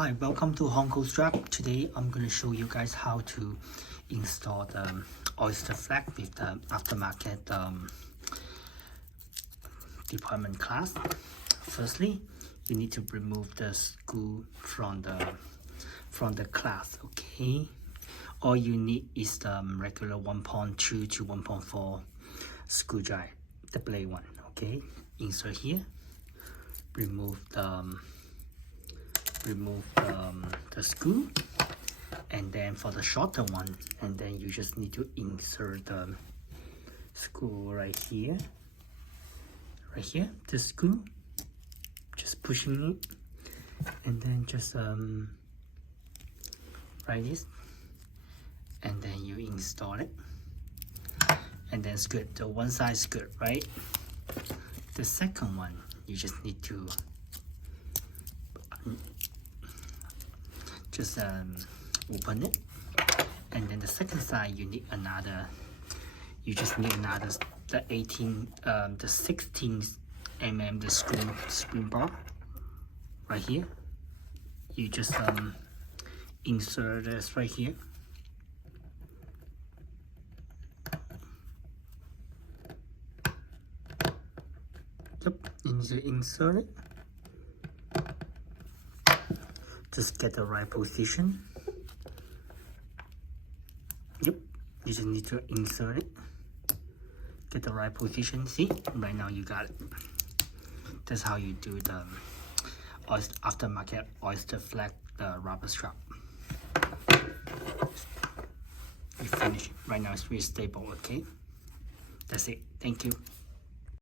Hi, welcome to Hong Kong Strap. Today I'm going to show you guys how to install the Oyster-flex with the aftermarket deployment clasp. Firstly, you need to remove the screw from the clasp. Okay, all you need is the regular 1.2 to 1.4 screwdriver, the blade one. Okay, insert here, remove the screw, and then for the shorter one, and then you just need to insert the screw right here, the screw, just pushing it, and then just like this, and then you install it, and then screw the one side screw, right? The second one, you just need to just open it, and then the second side you need another, the 16 mm the screw bar right here. You just insert this right here. Yep, and you insert it. Just get the right position. Yep, you just need to insert it. Get the right position. See, right now you got it. That's how you do the aftermarket Oyster-flex rubber strap. You finish it. Right now it's really stable. Okay, that's it. Thank you.